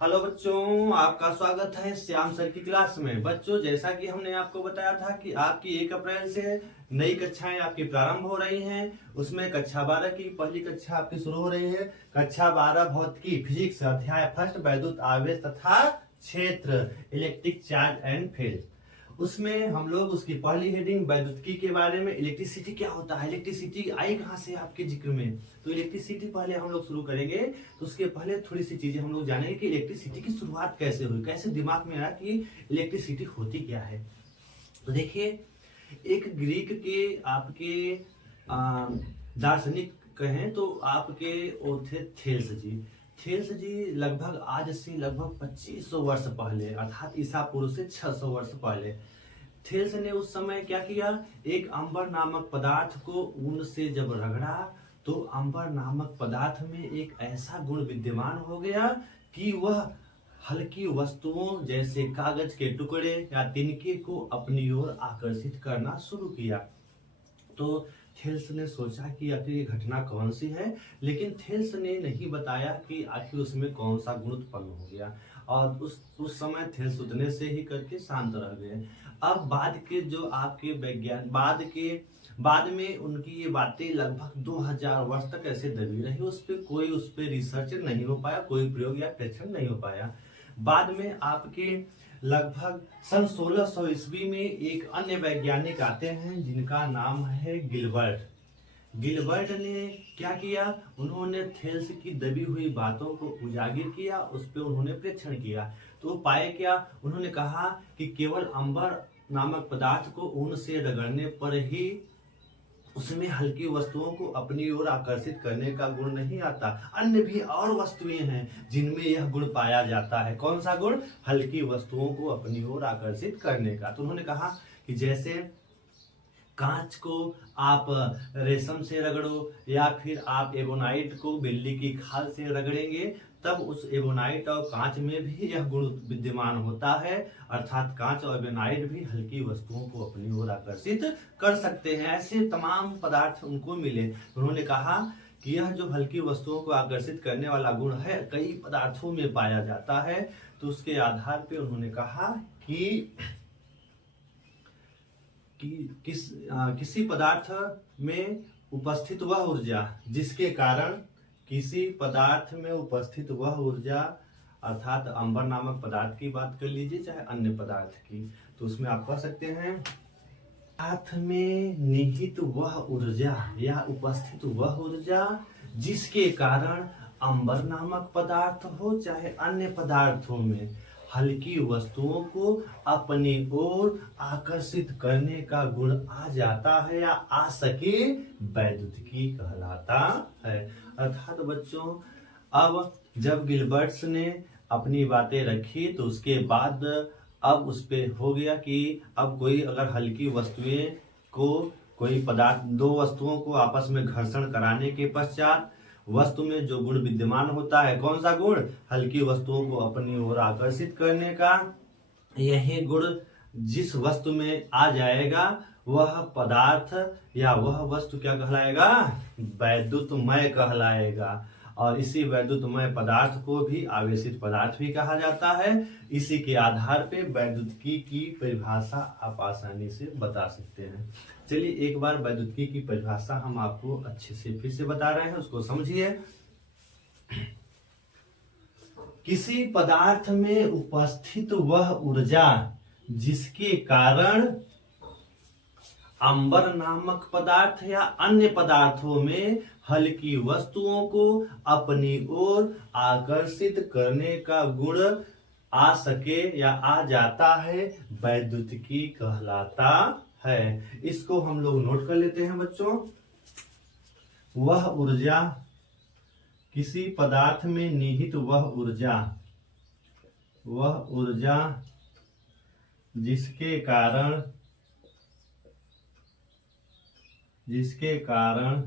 Hello बच्चों, आपका स्वागत है श्याम सर की क्लास में। बच्चों, जैसा कि हमने आपको बताया था कि आपकी 1 अप्रैल से नई कक्षाएं आपकी प्रारंभ हो रही हैं। उसमें कक्षा 12 की पहली कक्षा आपकी शुरू हो रही है। कक्षा 12 भौतिकी फिजिक्स अध्याय फर्स्ट वैद्युत आवेश तथा क्षेत्र इलेक्ट्रिक चार्ज एंड फील्ड। उसमें हम लोग उसकी पहली हेडिंग वैद्युतिकी के बारे में, इलेक्ट्रिसिटी क्या होता है, इलेक्ट्रिसिटी आई कहाँ से आपके जिक्र में, तो इलेक्ट्रिसिटी पहले हम लोग शुरू करेंगे। तो उसके पहले थोड़ी सी चीजें हम लोग जानेंगे कि इलेक्ट्रिसिटी की शुरुआत कैसे हुई, कैसे दिमाग में आया कि इलेक्ट्रिसिटी होती क्या है। तो देखिए, एक ग्रीक के आपके दार्शनिक कहें तो आपके वो थे थेल्स जी। थेल्स जी लगभग आज से लगभग 2500 वर्ष पहले, अर्थात ईसा पूर्व से 600 वर्ष पहले, थेल्स ने उस समय क्या किया, एक अंबर नामक पदार्थ को ऊन से जब रगड़ा तो अंबर नामक पदार्थ में एक ऐसा गुण विद्यमान हो गया कि वह हल्की वस्तुओं जैसे कागज के टुकड़े या तिनके को अपनी ओर आकर्षित करना शुरू किया। तो थेल्स ने सोचा कि आखिर ये घटना कौन सी है, लेकिन थेल्स ने नहीं बताया कि आखिर उसमें कौन सा गुण उत्पन्न हो गया। और उस समय थेल्स उतने से ही करके शांत रह गए। अब बाद के जो आपके वैज्ञानिक बाद में उनकी ये बातें लगभग 2000 वर्ष तक ऐसे दबी रही। उस पे रिसर्च नहीं हो पाया, कोई प्रयोग या परीक्षण नहीं हो पाया। बाद में आपके लगभग सन 1600 ईस्वी में एक अन्य वैज्ञानिक आते हैं जिनका नाम है गिलबर्ट। गिलबर्ट ने क्या किया, उन्होंने थेल्स की दबी हुई बातों को उजागर किया, उस पर उन्होंने परीक्षण किया। तो पाए क्या, उन्होंने कहा कि केवल अंबर नामक पदार्थ को ऊन से रगड़ने पर ही उसमें हल्की वस्तुओं को अपनी ओर आकर्षित करने का गुण नहीं आता, अन्य भी और वस्तुएं हैं जिनमें यह गुण पाया जाता है। कौन सा गुण? हल्की वस्तुओं को अपनी ओर आकर्षित करने का। तो उन्होंने कहा कि जैसे कांच को आप रेशम से रगड़ो या फिर आप एबोनाइट को बिल्ली की खाल से रगड़ेंगे, तब उस एबोनाइट और कांच में भी यह गुण विद्यमान होता है, अर्थात कांच और एबोनाइट भी हल्की वस्तुओं को अपनी ओर आकर्षित कर सकते हैं। ऐसे तमाम पदार्थ उनको मिले। उन्होंने कहा कि यह जो हल्की वस्तुओं को आकर्षित करने वाला गुण है कई पदार्थों में पाया जाता है। तो उसके आधार पर उन्होंने कहा कि किसी पदार्थ में उपस्थित वह ऊर्जा जिसके कारण किसी पदार्थ में उपस्थित वह ऊर्जा, अर्थात अंबर नामक पदार्थ की बात कर लीजिए चाहे अन्य पदार्थ की, तो उसमें आप कह सकते हैं पदार्थ में निहित वह ऊर्जा या उपस्थित वह ऊर्जा जिसके कारण अंबर नामक पदार्थ हो चाहे अन्य पदार्थों में हल्की वस्तुओं को अपनी ओर आकर्षित करने का गुण आ जाता है या आ सके, वैद्युतिकी कहलाता है। अर्थात बच्चों, अब जब गिलबर्ट्स ने अपनी बातें रखी तो उसके बाद अब उस पे हो गया कि अब कोई अगर हल्की वस्तुएं को, कोई पदार्थ, दो वस्तुओं को आपस में घर्षण कराने के पश्चात वस्तु में जो गुण विद्यमान होता है, कौन सा गुण? हल्की वस्तुओं को अपनी ओर आकर्षित करने का। यही गुण जिस वस्तु में आ जाएगा वह पदार्थ या वह वस्तु क्या कहलाएगा? वैद्युतमय कहलाएगा। और इसी वैद्युतमय पदार्थ को भी आवेशित पदार्थ भी कहा जाता है। इसी के आधार पे वैद्युतिकी की परिभाषा आप आसानी से बता सकते हैं। चलिए एक बार वैद्युतिकी की परिभाषा हम आपको अच्छे से फिर से बता रहे हैं, उसको समझिए। किसी पदार्थ में उपस्थित वह ऊर्जा जिसके कारण अंबर नामक पदार्थ या अन्य पदार्थों में हल्की वस्तुओं को अपनी ओर आकर्षित करने का गुण आ सके या आ जाता है, वैद्युतिकी कहलाता है। इसको हम लोग नोट कर लेते हैं बच्चों। वह ऊर्जा, किसी पदार्थ में निहित वह ऊर्जा जिसके कारण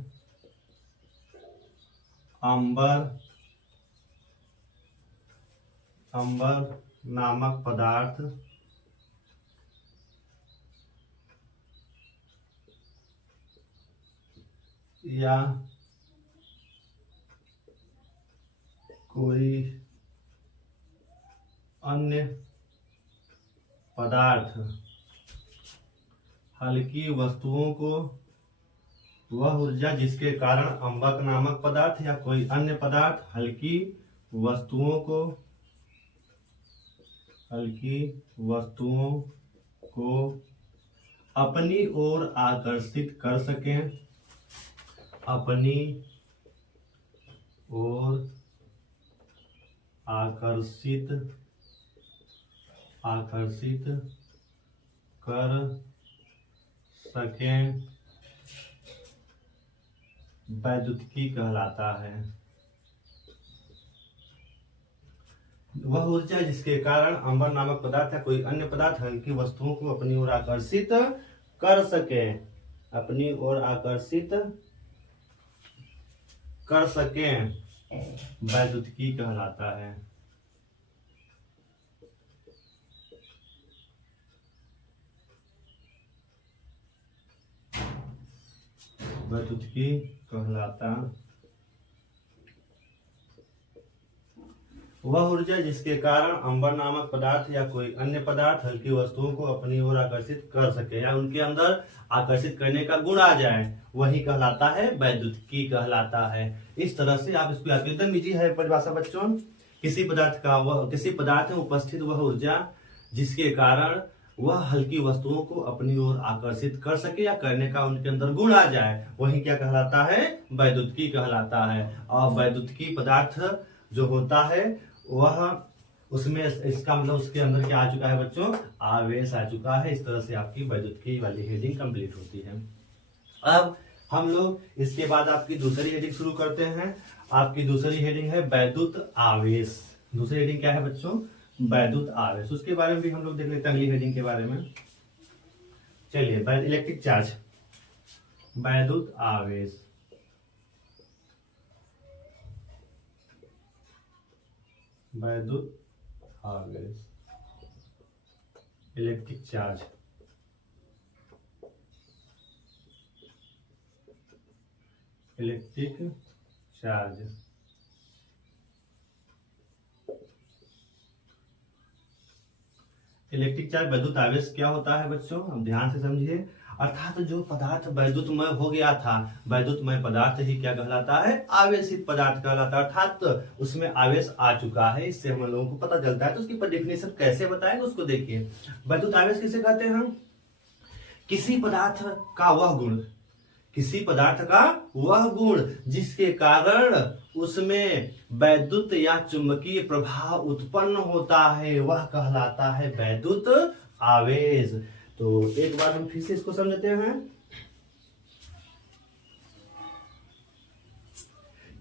अंबर नामक पदार्थ या कोई अन्य पदार्थ हल्की वस्तुओं को वह ऊर्जा जिसके कारण अंबक नामक पदार्थ या कोई अन्य पदार्थ हल्की वस्तुओं को अपनी ओर आकर्षित कर सकें, अपनी ओर आकर्षित कर सकें, वैद्युतिकी कहलाता है। वह ऊर्जा जिसके कारण अंबर नामक पदार्थ या कोई अन्य पदार्थ हल्की वस्तुओं को अपनी ओर आकर्षित कर सके, अपनी ओर आकर्षित कर सकें, वैद्युतिकी कहलाता है। वैद्युतिकी कहलाता वह ऊर्जा जिसके कारण अंबर नामक पदार्थ या कोई अन्य पदार्थ हल्की वस्तुओं को अपनी ओर आकर्षित कर सके या उनके अंदर आकर्षित करने का गुण आ जाए, वही कहलाता है, वैद्युतिकी कहलाता है। इस तरह से आप इसको याद एकदम इजी है परिभाषा बच्चों। किसी पदार्थ में उपस्थित वह ऊर्जा जिसके कारण वह हल्की वस्तुओं को अपनी ओर आकर्षित कर सके या करने का उनके अंदर गुण आ जाए, वही क्या कहलाता है, वैद्युतिकी कहलाता है। और वैद्युतिकी पदार्थ जो होता है वह उसमें इसका मतलब उसके अंदर क्या आ चुका है बच्चों, आवेश आ चुका है। इस तरह से आपकी वैद्युतिकी वाली हेडिंग कंप्लीट होती है। अब हम लोग इसके बाद आपकी दूसरी हेडिंग शुरू करते हैं। आपकी दूसरी हेडिंग है वैद्युत आवेश। दूसरी हेडिंग क्या है बच्चों, वैद्युत आवेश। उसके बारे में भी हम लोग देख लेते हैं अगली हेडिंग के बारे में। चलिए, इलेक्ट्रिक चार्ज, वैद्युत आवेश। वैद्युत आवेश, electric charge. Electric charge electric charge वैद्युत आवेश क्या होता है बच्चों, हम ध्यान से समझिए। अर्थात जो पदार्थ वैद्युतमय हो गया था, वैद्युतमय पदार्थ ही क्या कहलाता है, आवेशित पदार्थ कहलाता है। अर्थात उसमें आवेश आ चुका है, इससे हम लोगों को पता चलता है। तो उसकी डेफिनेशन कैसे बताएंगे उसको देखिए। वैद्युत आवेश किसे कहते हैं हम, किसी पदार्थ का वह गुण जिसके कारण उसमें वैद्युत या चुंबकीय प्रभाव उत्पन्न होता है, वह कहलाता है वैद्युत आवेश। तो एक बार हम फिर से इसको समझते हैं।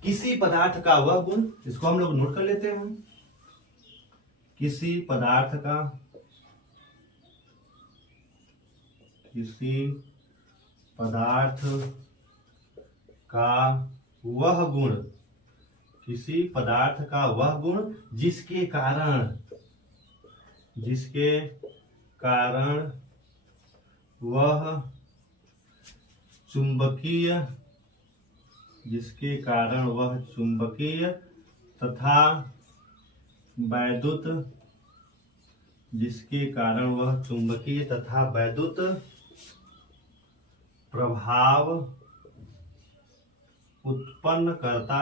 किसी पदार्थ का वह गुण, इसको हम लोग नोट कर लेते हैं। किसी पदार्थ का वह गुण, किसी पदार्थ का वह गुण जिसके कारण वह चुंबकीय तथा वैद्युत प्रभाव उत्पन्न करता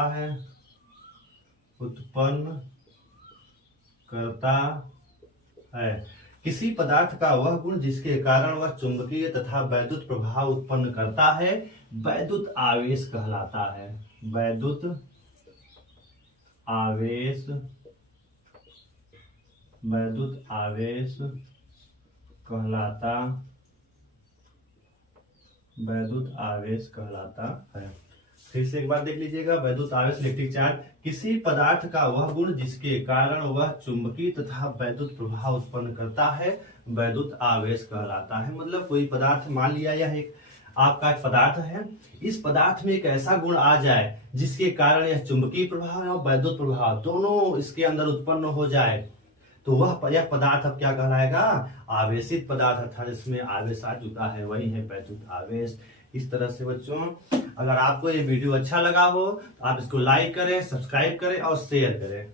है। किसी पदार्थ का वह गुण जिसके कारण वह चुंबकीय तथा वैद्युत प्रभाव उत्पन्न करता है, वैद्युत आवेश कहलाता है। वैद्युत आवेश कहलाता है। फिर से एक बार देख लीजिएगा। वैद्युत आवेश, इलेक्ट्रिक चार्ज, किसी पदार्थ का वह गुण जिसके कारण वह चुंबकीय तथा वैद्युत प्रभाव उत्पन्न करता है, वैद्युत आवेश कहलाता है। मतलब कोई पदार्थ, मान लिया यह एक आपका एक पदार्थ है, इस पदार्थ में एक ऐसा गुण आ जाए जिसके कारण यह चुंबकीय प्रभाव और वैद्युत प्रभाव दोनों इसके अंदर उत्पन्न हो जाए, तो यह पदार्थ अब क्या कहलाएगा, आवेशित पदार्थ, अर्थात इसमें आवेश आ चुका है, वही है वैद्युत आवेश। इस तरह से बच्चों, अगर आपको ये वीडियो अच्छा लगा हो तो आप इसको लाइक करें, सब्सक्राइब करें और शेयर करें।